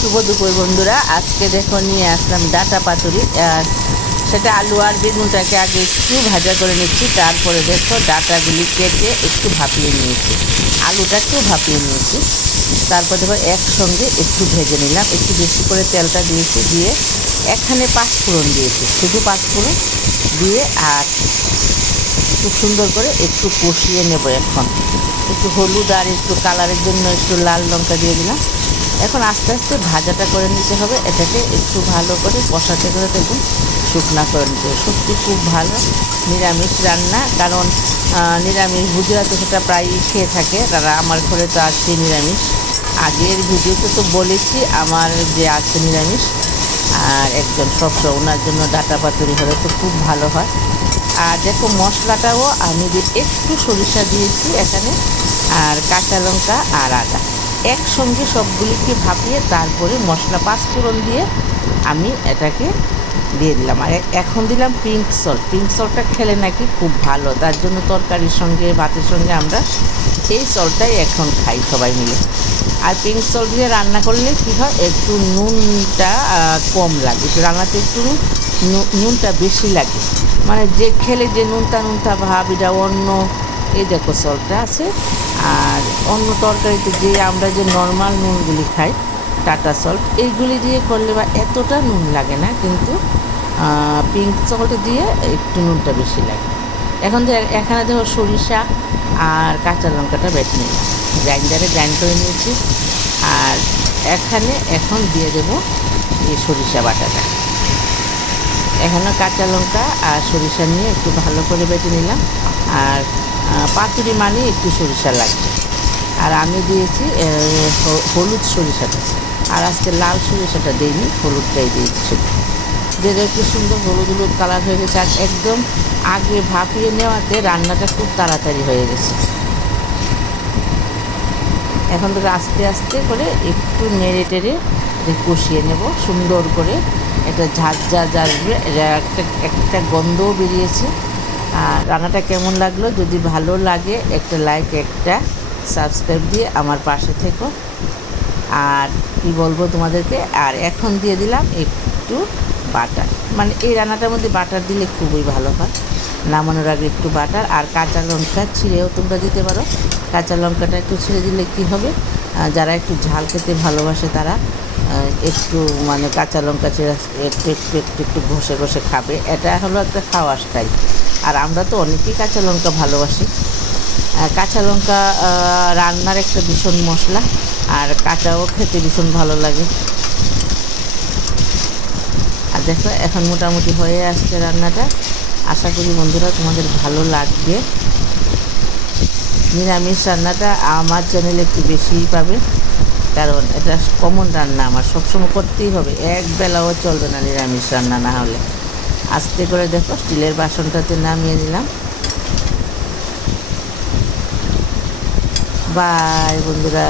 শুভ দুপুর বন্ধুরা। আজকে দেখো নিয়ে আসলাম ডাঁটা পাতুরি। আর সেটা আলু আর বেগুনটাকে আগে একটু ভাজা করে নিচ্ছি, তারপরে দেখো ডাঁটাগুলি কেটে একটু ভাপিয়ে নিয়েছি, আলুটাকেও ভাপিয়ে নিয়েছি। তারপর দেখো একসঙ্গে একটু ভেজে নিলাম, একটু বেশি করে তেলটা দিয়েছি, দিয়ে এখানে পাঁচফোড়ন দিয়েছি, শুধু পাঁচফোড়ন দিয়ে আর খুব সুন্দর করে একটু কষিয়ে নেব। এখন একটু হলুদ আর একটু কালারের জন্য একটু লাল লঙ্কা দিয়ে দিলাম। এখন আস্তে আস্তে ভাজাটা করে নিতে হবে, এটাকে একটু ভালো করে কষাতে করে দেখুন শুকনা করে নিতে হবে। সত্যি খুব ভালো নিরামিষ রান্না, কারণ নিরামিষ বুঝিরা তো সেটা প্রায়ই খেয়ে থাকে তারা। আমার ঘরে তো আছে নিরামিষ, আগের ভিডিওতে তো বলেছি আমার যে আছে নিরামিষ, আর একজন সবসময় ওনার জন্য ডাঁটা পাতুরি হলে তো খুব ভালো হয়। আর দেখো মশলাটাও আমি একটু সরিষা দিয়েছি এখানে, আর কাঁচা লঙ্কা আর আদা একসঙ্গে সবগুলিকে ভাপিয়ে তারপরে মশলা পাঁচফোড়ন দিয়ে আমি এটাকে দিয়ে দিলাম। আর এখন দিলাম পিঙ্ক সল্ট। পিঙ্ক সল্টটা খেলে নাকি খুব ভালো, তার জন্য তরকারির সঙ্গে ভাতের সঙ্গে আমরা এই সল্টটাই এখন খাই সবাই মিলে। আর পিঙ্ক সল্ট দিয়ে রান্না করলে কী হয়, একটু নুনটা কম লাগে, একটু রান্নাতে একটু নুনটা বেশি লাগে, মানে যে খেলে যে নুনতা নুনতা ভাব এটা অন্য, এই দেখো সল্টটা আছে। আর অন্য তরকারিতে যে আমরা যে নর্মাল নুনগুলি খাই টাটা সল্ট, এইগুলি দিয়ে করলে বা এতটা নুন লাগে না, কিন্তু পিঙ্ক সল্ট দিয়ে একটু নুনটা বেশি লাগে। এখন এখানে দেখো সরিষা আর কাঁচা লঙ্কাটা বেটে নিলাম, গ্রাইন্ডারে গ্রাইন্ড করে নিয়েছি। আর এখন দিয়ে দেবো এই সরিষা বাটাটা। এখানে কাঁচা লঙ্কা আর সরিষা নিয়ে একটু ভালো করে বেটে নিলাম। আর পাতুরি মানে একটু সরিষা লাগবে। আর আমি দিয়েছি হলুদ সরিষাটা, আর আজকে লাল সরিষাটা দিইনি, হলুদটাই দিয়েছি। যে একটু সুন্দর হলুদ হলুদ কালার হয়ে গেছে। আর একদম আগে ভাপিয়ে নেওয়াতে রান্নাটা খুব তাড়াতাড়ি হয়ে গেছে। এখন তো আস্তে আস্তে করে একটু নেড়ে টেড়ে কষিয়ে নেব সুন্দর করে। এটা ঝাঁঝ আসবে, একটা গন্ধও বেরিয়েছে। আর রান্নাটা কেমন লাগলো, যদি ভালো লাগে একটা লাইক, একটা সাবস্ক্রাইব দিয়ে আমার পাশে থেকো। আর কি বলবো তোমাদেরকে, আর এখন দিয়ে দিলাম একটু বাটার, মানে এই রান্নাটার মধ্যে বাটার দিলে খুবই ভালো হয়। নামানোর আগে একটু বাটার আর কাঁচা লঙ্কা ছিঁড়েও তোমরা দিতে পারো। কাঁচা লঙ্কাটা একটু ছিঁড়ে দিলে কি হবে, যারা একটু ঝাল খেতে ভালোবাসে তারা একটু মানে কাঁচা লঙ্কা ছিঁড়ে একটু একটু একটু একটু ঘষে ঘষে খাবে। এটা হলো একটা খাওয়ার স্টাইল। আর আমরা তো অনেকেই কাঁচা লঙ্কা ভালোবাসি। কাঁচা লঙ্কা রান্নার একটা ভীষণ মশলা, আর কাঁচাও খেতে ভীষণ ভালো লাগে। আর দেখো এখন মোটামুটি হয়ে আসছে রান্নাটা। আশা করি বন্ধুরা তোমাদের ভালো লাগবে। নিরামিষ রান্নাটা আমার চ্যানেলে একটু বেশিই পাবে, কারণ এটা কমন রান্না, আমার সবসময় করতেই হবে, এক বেলাও চলবে না নিরামিষ রান্না না হলে। আস্তে করে দেখো স্টিলের বাসনটাতে নামিয়ে নিলাম। বাই বন্ধুরা।